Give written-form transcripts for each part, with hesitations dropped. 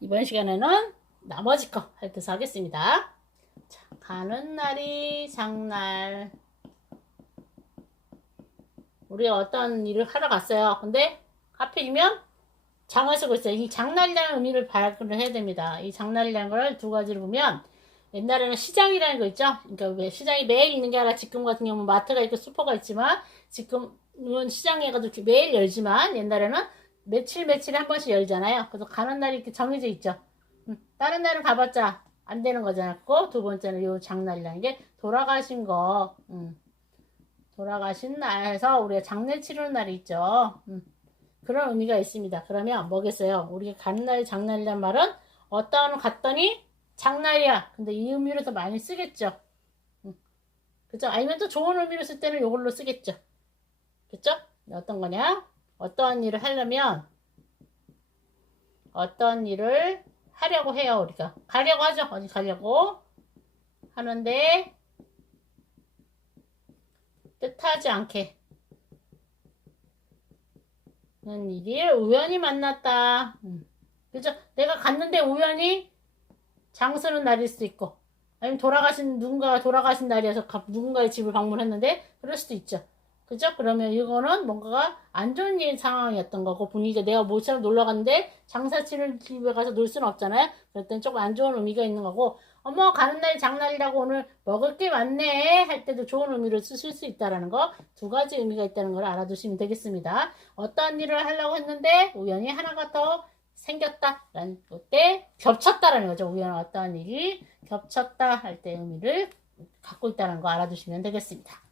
이번 시간에는 나머지 거 핥아서 하겠습니다. 자, 가는 날이 장날. 우리가 어떤 일을 하러 갔어요. 근데 하필이면 장을 쓰고 있어요. 이 장날이라는 의미를 발견을 해야 됩니다. 이 장날이라는 걸 두 가지로 보면, 옛날에는 시장이라는 거 있죠. 그러니까 왜 시장이 매일 있는 게 아니라 지금 같은 경우는 마트가 있고 슈퍼가 있지만, 지금은 시장에 가도 매일 열지만 옛날에는 며칠에 한 번씩 열잖아요. 그래서 가는 날이 이렇게 정해져 있죠. 다른 날은 가봤자 안 되는 거잖아. 그거 두 번째는 요 장날이라는 게 돌아가신 거, 돌아가신 날에서 우리가 장례 치르는 날이 있죠. 그런 의미가 있습니다. 그러면 뭐겠어요? 우리가 가는 날이 장날이란 말은 어떤 갔더니 장날이야. 근데 이 의미로 더 많이 쓰겠죠. 그죠? 아니면 또 좋은 의미로 쓸 때는 이걸로 쓰겠죠. 그죠? 어떤 거냐? 어떠한 일을 하려면 어떤 일을 하려고 해요. 우리가 가려고 하죠. 어디 가려고 하는데 뜻하지 않게 는 일을 우연히 만났다. 그죠? 내가 갔는데 우연히 장수는 날일 수도 있고, 아니면 누군가가 돌아가신 날이어서 누군가의 집을 방문했는데 그럴 수도 있죠. 그죠? 그러면 이거는 뭔가가 안 좋은 일 상황이었던 거고, 분위기가 내가 모처럼 놀러 갔는데 장사 치는 집에 가서 놀 수는 없잖아요. 그럴 땐 조금 안 좋은 의미가 있는 거고, 어머 가는 날이 장날이라고 오늘 먹을 게 많네 할 때도 좋은 의미로 쓰실 수 있다라는 거, 두 가지 의미가 있다는 걸 알아두시면 되겠습니다. 어떤 일을 하려고 했는데 우연히 하나가 더 생겼다라는 때 겹쳤다라는 거죠. 우연한 어떠한 일이 겹쳤다 할 때 의미를 갖고 있다는 거 알아두시면 되겠습니다.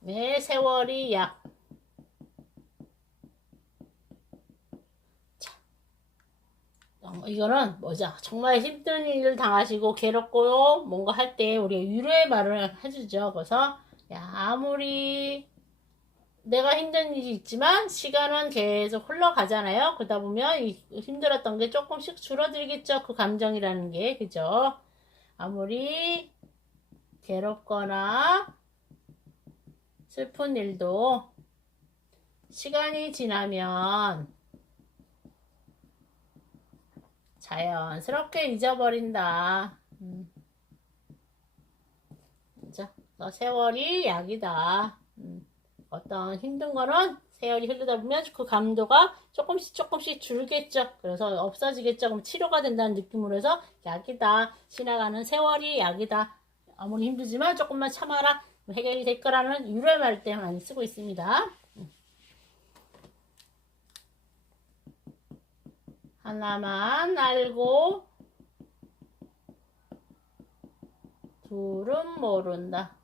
네, 세월이 약. 자, 이거는 뭐죠? 정말 힘든 일을 당하시고 괴롭고요. 뭔가 할 때 우리가 위로의 말을 해주죠. 그래서 야, 아무리 내가 힘든 일이 있지만 시간은 계속 흘러가잖아요. 그러다 보면 힘들었던 게 조금씩 줄어들겠죠. 그 감정이라는 게. 그죠? 아무리 괴롭거나 슬픈 일도 시간이 지나면 자연스럽게 잊어버린다. 그죠? 세월이 약이다. 어떤 힘든 거는 세월이 흐르다 보면 그 감도가 조금씩 줄겠죠. 그래서 없어지겠죠. 그럼 치료가 된다는 느낌으로 해서 약이다. 지나가는 세월이 약이다. 아무리 힘들지만 조금만 참아라. 해결이 될 거라는 위로의 말 때 많이 쓰고 있습니다. 하나만 알고 둘은 모른다.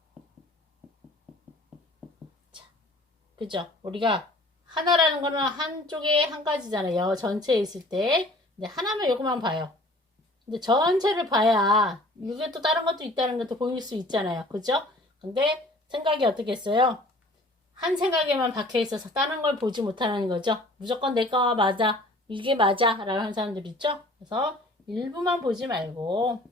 그죠? 우리가 하나라는 거는 한쪽에 한 가지잖아요. 전체에 있을 때. 근데 하나만 요것만 봐요. 근데 전체를 봐야 이게 또 다른 것도 있다는 것도 보일 수 있잖아요. 그죠? 근데 생각이 어떻겠어요? 한 생각에만 박혀 있어서 다른 걸 보지 못하는 거죠. 무조건 내 거가 맞아. 이게 맞아. 라고 하는 사람들 있죠? 그래서 일부만 보지 말고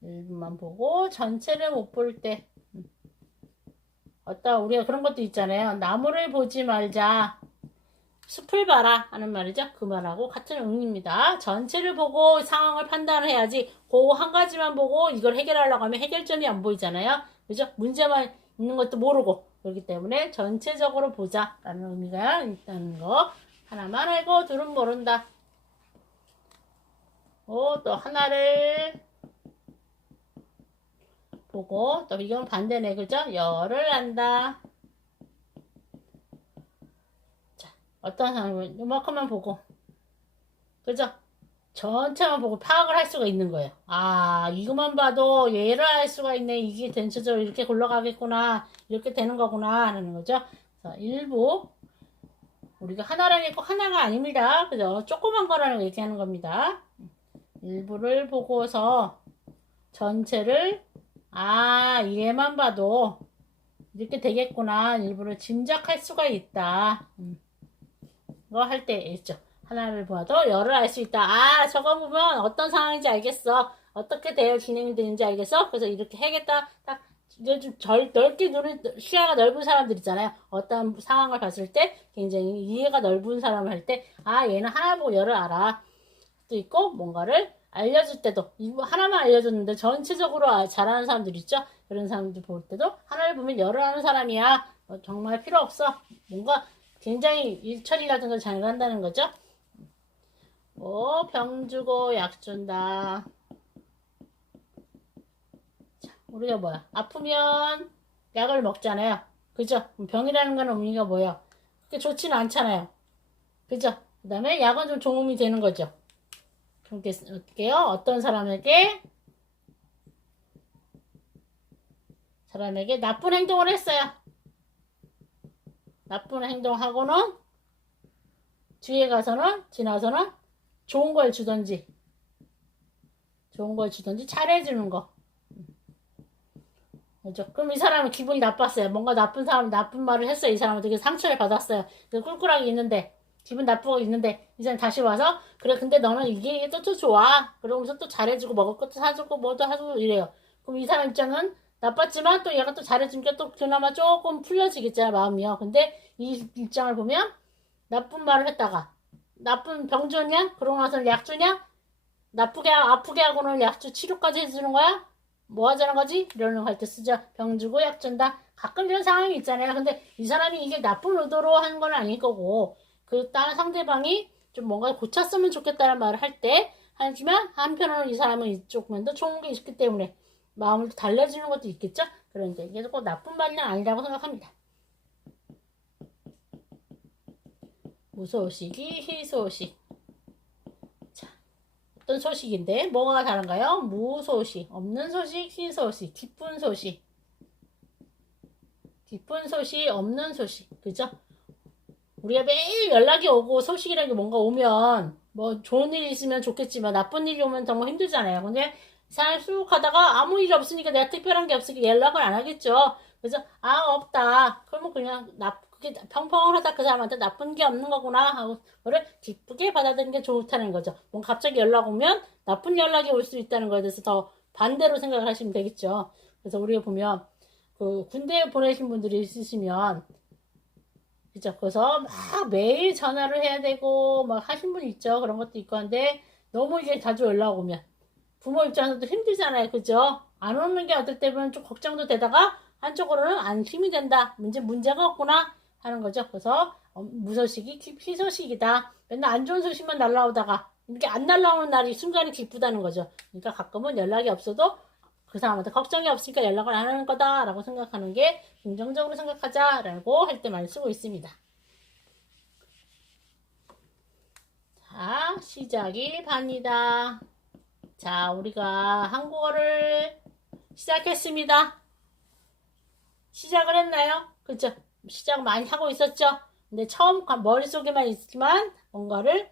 일부만 보고 전체를 못 볼 때 우리가 그런 것도 있잖아요. 나무를 보지 말자. 숲을 봐라 하는 말이죠. 그 말하고 같은 의미입니다. 전체를 보고 상황을 판단을 해야지 그 한 가지만 보고 이걸 해결하려고 하면 해결점이 안 보이잖아요. 그죠? 문제만 있는 것도 모르고 그렇기 때문에 전체적으로 보자 라는 의미가 있다는 거 하나만 알고 둘은 모른다. 또 하나를 보고 또 이건 반대네. 그죠? 열을 안다. 어떤 상황은 요만큼만 보고 그죠? 전체만 보고 파악을 할 수가 있는 거예요. 아 이것만 봐도 얘를 알 수가 있네. 이게 전체적으로 이렇게 굴러가겠구나. 이렇게 되는 거구나 하는 거죠. 그래서 일부 우리가 하나라는 게 꼭 하나가 아닙니다. 그죠? 조그만 거라는 거 얘기하는 겁니다. 일부를 보고서 전체를 얘만 봐도 이렇게 되겠구나. 일부를 짐작할 수가 있다. 뭐 할 때 있죠. 하나를 봐도 열을 알 수 있다. 저거 보면 어떤 상황인지 알겠어. 어떻게 진행이 되는지 알겠어. 그래서 이렇게 해야겠다. 딱 이제 좀 넓게 시야가 넓은 사람들 있잖아요. 어떤 상황을 봤을 때 굉장히 이해가 넓은 사람을 할 때, 아, 얘는 하나 보고 열을 알아. 또 있고, 뭔가를 알려줄 때도, 이거 하나만 알려줬는데 전체적으로 잘하는 사람들 있죠? 그런 사람들 볼 때도 하나를 보면 열을 아는 사람이야. 정말 필요 없어. 뭔가 굉장히 일처리 같은 걸 잘 한다는 거죠. 병 주고 약 준다. 우리가 뭐야? 아프면 약을 먹잖아요. 그죠? 병이라는 건 의미가 뭐야? 그게 좋지는 않잖아요. 그죠? 그 다음에 약은 좀 도움이 되는 거죠. 그렇게 어떻게요? 어떤 사람에게 나쁜 행동을 했어요. 나쁜 행동하고는 뒤에 가서는 지나서는 좋은 걸 주던지 잘해주는 거. 그죠? 그럼 이 사람은 기분이 나빴어요. 뭔가 나쁜 말을 했어요. 이 사람은 되게 상처를 받았어요. 그래서 꿀꿀하게 있는데, 기분 나쁘고 있는데, 이 사람 다시 와서, 그래, 근데 너는 이게 또 좋아. 그러면서 또 잘해주고, 먹을 것도 사주고, 뭐도 하고 이래요. 그럼 이 사람 입장은 나빴지만 또 얘가 또 잘해주니까 또 그나마 조금 풀려지겠잖아, 마음이요. 근데 이 입장을 보면, 나쁜 말을 했다가, 나쁜 병 주냐? 그러고 나서 약 주냐? 아프게 하고는 약주 치료까지 해주는 거야? 뭐 하자는 거지? 이러는 거 할 때 쓰죠. 병 주고 약 준다. 가끔 이런 상황이 있잖아요. 근데 이 사람이 이게 나쁜 의도로 하는 건 아닐 거고, 다른 상대방이 좀 뭔가 고쳤으면 좋겠다는 말을 할 때, 하지만 한편으로는 이 사람은 이쪽 면도 좋은 게 있기 때문에 마음을 달래주는 것도 있겠죠? 그런데 이게 꼭 나쁜 말은 아니라고 생각합니다. 무소식이 희소식. 어떤 소식인데 뭐가 다른가요? 무소식, 없는 소식, 희소식, 기쁜 소식. 기쁜 소식, 없는 소식. 그죠? 우리가 매일 연락이 오고 소식이라는 게 뭔가 오면 뭐 좋은 일이 있으면 좋겠지만 나쁜 일이 오면 정말 힘들잖아요. 근데 잘 쑥 하다가 아무 일이 없으니까 내가 특별한 게 없으니까 연락을 안 하겠죠. 그래서 없다. 그러면 그냥 그게 평평하다 그 사람한테 나쁜 게 없는 거구나 하고 그걸 기쁘게 받아들이는 게 좋다는 거죠. 뭔가 갑자기 연락 오면 나쁜 연락이 올 수 있다는 거에 대해서 더 반대로 생각을 하시면 되겠죠. 그래서 우리가 보면 그 군대에 보내신 분들이 있으시면 그죠. 그래서 막 매일 전화를 해야 되고 막 하신 분 있죠. 그런 것도 있고 한데 너무 이게 자주 연락 오면 부모 입장에서도 힘들잖아요. 그죠? 안 오는 게 어떨 때면 좀 걱정도 되다가 한쪽으로는 안심이 된다. 문제가 없구나 하는 거죠. 그래서 무소식이 희소식이다. 맨날 안 좋은 소식만 날라오다가 이렇게 안 날라오는 날이 순간이 기쁘다는 거죠. 그러니까 가끔은 연락이 없어도 그 사람한테 걱정이 없으니까 연락을 안 하는 거다라고 생각하는 게 긍정적으로 생각하자라고 할 때 많이 쓰고 있습니다. 자, 시작이 반이다. 자, 우리가 한국어를 시작했습니다. 시작을 했나요? 그쵸? 시작 많이 하고 있었죠? 근데 처음 머릿속에만 있지만 뭔가를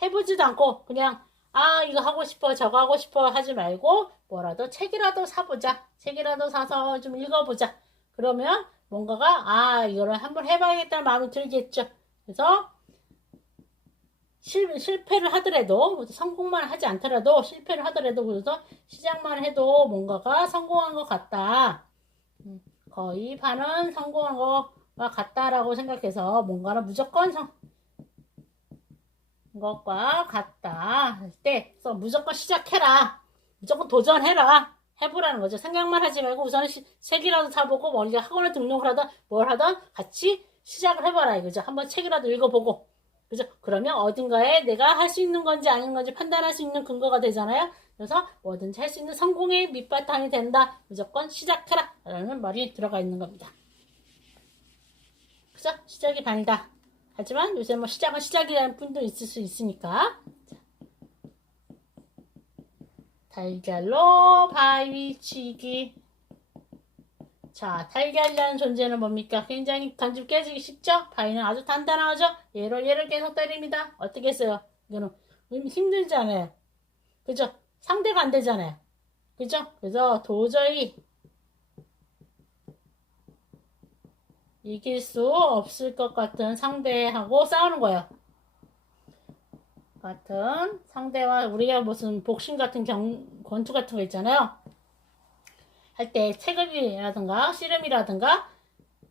해보지도 않고 그냥 이거 하고 싶어 저거 하고 싶어 하지 말고 뭐라도 책이라도 사보자. 책이라도 사서 좀 읽어보자. 그러면 뭔가가 이거를 한번 해봐야겠다는 마음이 들겠죠. 그래서 실패를 하더라도 성공만 하지 않더라도 실패를 하더라도 그래서 시작만 해도 뭔가가 성공한 것 같다. 거의 반은 성공한 것과 같다라고 생각해서 뭔가는 무조건 것과 같다 할 때, 그래서 무조건 시작해라. 무조건 도전해라. 해보라는 거죠. 생각만 하지 말고 우선 책이라도 사보고 먼저 학원에 등록을 하든 뭘 하든 같이 시작을 해봐라 이거죠. 한번 책이라도 읽어보고. 그죠? 그러면 어딘가에 내가 할 수 있는 건지 아닌 건지 판단할 수 있는 근거가 되잖아요. 그래서 뭐든지 할 수 있는 성공의 밑바탕이 된다. 무조건 시작해라. 라는 말이 들어가 있는 겁니다. 그래서 시작이 반이다. 하지만 요새 뭐 시작은 시작이라는 분도 있을 수 있으니까. 달걀로 바위치기. 자, 달걀이라는 존재는 뭡니까? 굉장히 던지고 깨지기 쉽죠? 바위는 아주 단단하죠? 얘를 계속 때립니다. 어떻게 했어요? 이거는 힘들잖아요. 그죠? 상대가 안 되잖아요. 그죠? 그래서 도저히 이길 수 없을 것 같은 상대하고 싸우는 거예요. 같은 상대와 우리가 무슨 복싱 같은 권투 같은 거 있잖아요. 할 때 체급이라든가 씨름이라든가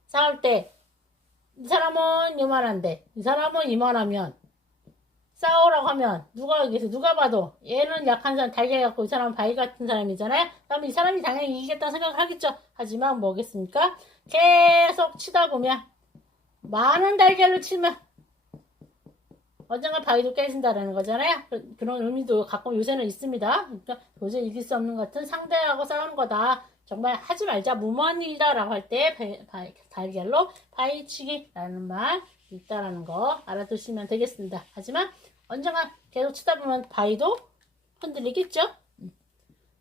싸울 때 이 사람은 요만한데 이 사람은 이만하면 싸우라고 하면 누가 이기겠어? 누가 봐도 얘는 약한 사람 달걀 같고 이 사람은 바위 같은 사람이잖아요. 그러면 이 사람이 당연히 이기겠다는 생각을 하겠죠. 하지만 뭐겠습니까? 계속 치다 보면 많은 달걀로 치면 언젠가 바위도 깨진다라는 거잖아요. 그런 의미도 가끔 요새는 있습니다. 그러니까 도저히 이길 수 없는 것 같은 상대하고 싸우는 거다. 정말 하지 말자, 무모한 일이다 라고 할 때 달걀로 바위치기라는 말 있다라는 거 알아두시면 되겠습니다. 하지만 언젠가 계속 치다 보면 바위도 흔들리겠죠?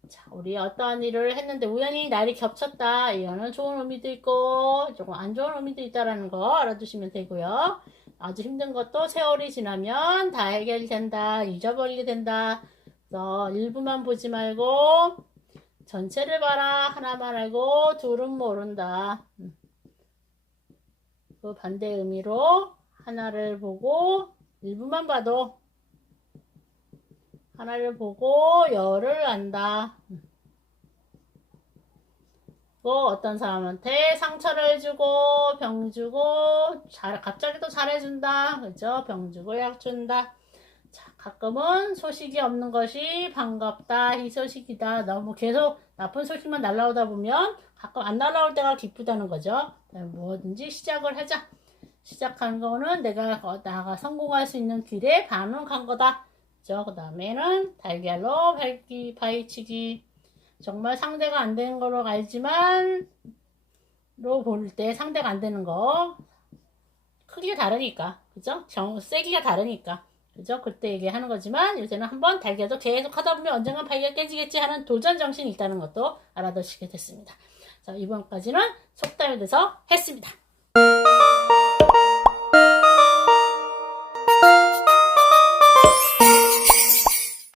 자, 우리 어떠한 일을 했는데 우연히 날이 겹쳤다. 이거는 좋은 의미도 있고 조금 안 좋은 의미도 있다라는 거 알아두시면 되고요. 아주 힘든 것도 세월이 지나면 다 해결된다. 잊어버리게 된다. 그래서 일부만 보지 말고 전체를 봐라. 하나만 알고 둘은 모른다. 그 반대 의미로 하나를 보고 일부만 봐도 하나를 보고 열을 안다. 또 어떤 사람한테 상처를 주고 병 주고 갑자기 또 잘해준다. 그죠? 병 주고 약 준다. 자, 가끔은 소식이 없는 것이 반갑다. 이 소식이다. 너무 계속 나쁜 소식만 날라오다 보면 가끔 안 날라올 때가 기쁘다는 거죠. 뭐든지 시작을 하자. 시작한 거는 내가 나가 성공할 수 있는 길에 반응한 거다. 그 다음에는 달걀로 바위치기. 정말 상대가 안 되는 거로 알지만 로 볼 때 상대가 안 되는 거 크기가 다르니까 그죠? 세기가 다르니까 그죠? 그때 얘기하는 거지만 요새는 한번 달걀도 계속 하다 보면 언젠가 바위가 깨지겠지 하는 도전 정신이 있다는 것도 알아두시게 됐습니다. 자, 이번까지는 속담에 대해서 했습니다.